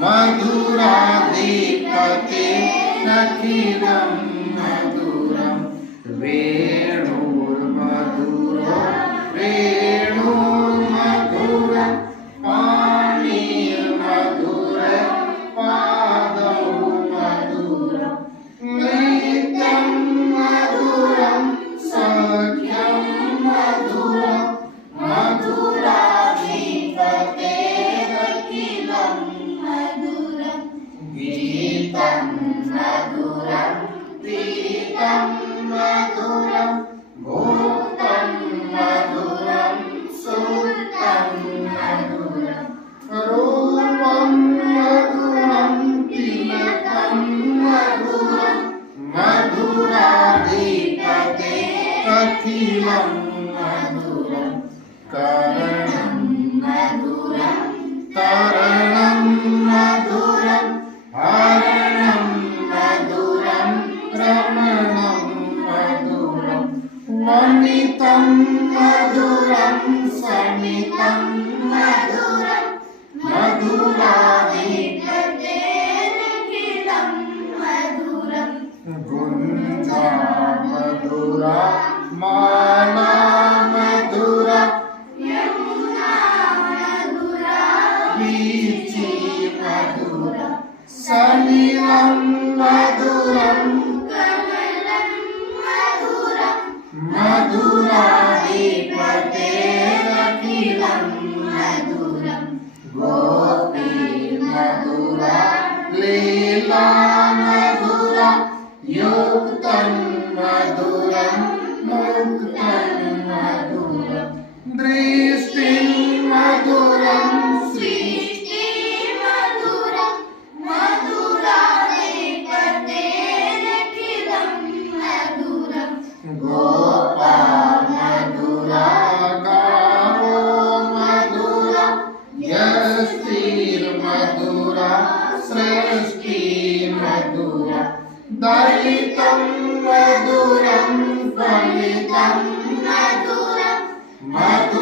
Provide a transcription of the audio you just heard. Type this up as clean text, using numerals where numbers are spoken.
मधुराधिपते अखिलं मधुरं वेणुर्मधुरो वेणुर्मधुरं पाणिर्मधुरं पादौ मधुरं नित्यं मधुरं सख्यं मधुरं मधुराधिपते अखिलं मधुरं गीतं मधुरं प्रीतं मधुरं भूतं मधुरं सुतं मधुरं रूपं मधुरं तिलकं मधुरं मधुराधिपते अखिलं मधुरं करणं मधुरं तरणं मधुरं हरणं मधुरं रमणं मधुरं वनितं मधुरं समितं मधुरं मधुराधिपते अखिलं मधुरं गुञ्जा मधुरा माला मधुरा यमुना मधुरा वीची मधुरा सलिलं मधुरं कमलं मधुरं मधुराधिपते अखिलं मधुरं गोपी मधुरा लीला मधुरा युक्तं मधुरं मुक्तं मधुरं दृष्टिं मधुरं सृष्टि मधुरं मधुराधिपते अखिलं मधुरं गोपा मधुरा गावो मधुरा यष्टिर्मधुरा सृष्टि मधुरा दलितं मधुरं फलितं मधुरं मधुराधिपते